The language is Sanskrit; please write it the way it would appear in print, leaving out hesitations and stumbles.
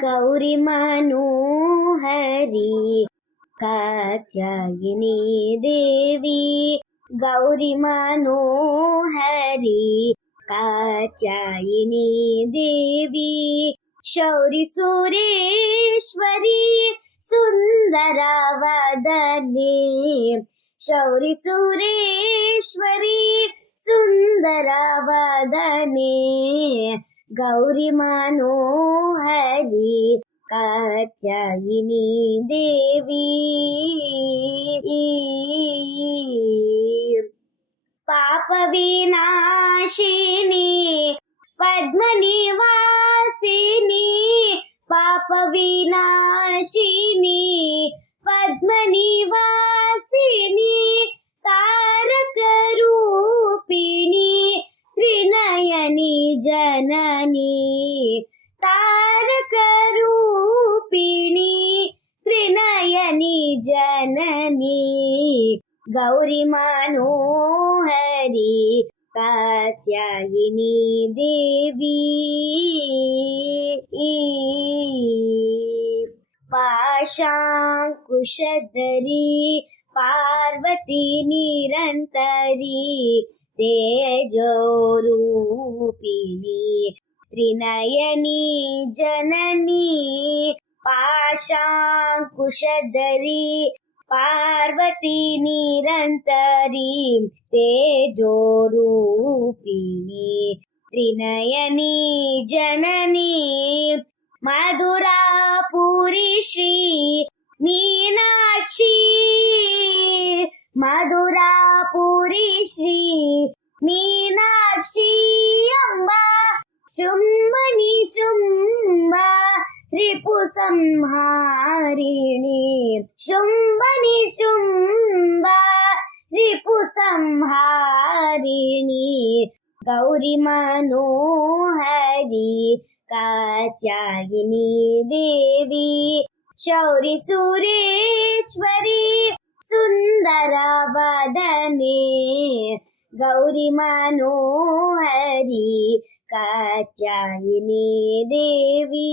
गौरी मनोहरी कात्यायिनी देवी गौरी मनोहरी कात्यायिनी देवी शौरि सुरेश्वरी सुन्दरवदने शौरि सुरेश्वरी सुन्दरवदने गौरी मनोहरी कात्यायिनी देवी पापविनाशिनी पद्मनिवासिनी पापविनाशिनी पद्मनिवासिनी तारकरूपिणी त्रिनयनी जननी तारकरूपिणी त्रिनयनी जननी गौरी मनोहरी कात्यायिनी देवी पाशाङ्कुशधरी पार्वती निरन्तरी तेजोरूपिणी त्रिनयनी जननी पाशाङ्कुशधरी पार्वती निरन्तरी तेजोरूपिणी त्रिनयनी जननी मधुरापुरी श्री मीनाक्षी मधुरापुरी श्री मीनाक्षी अम्बा शुम्भनी शुम्भा रिपुसंहारिणी शुम्भनी शुम्भा रिपुसंहारिणी गौरी मनोहरी कात्यायिनी देवी शौरि सुरेश्वरी सुन्दरवदने गौरी मनोहरी कात्यायिनी देवी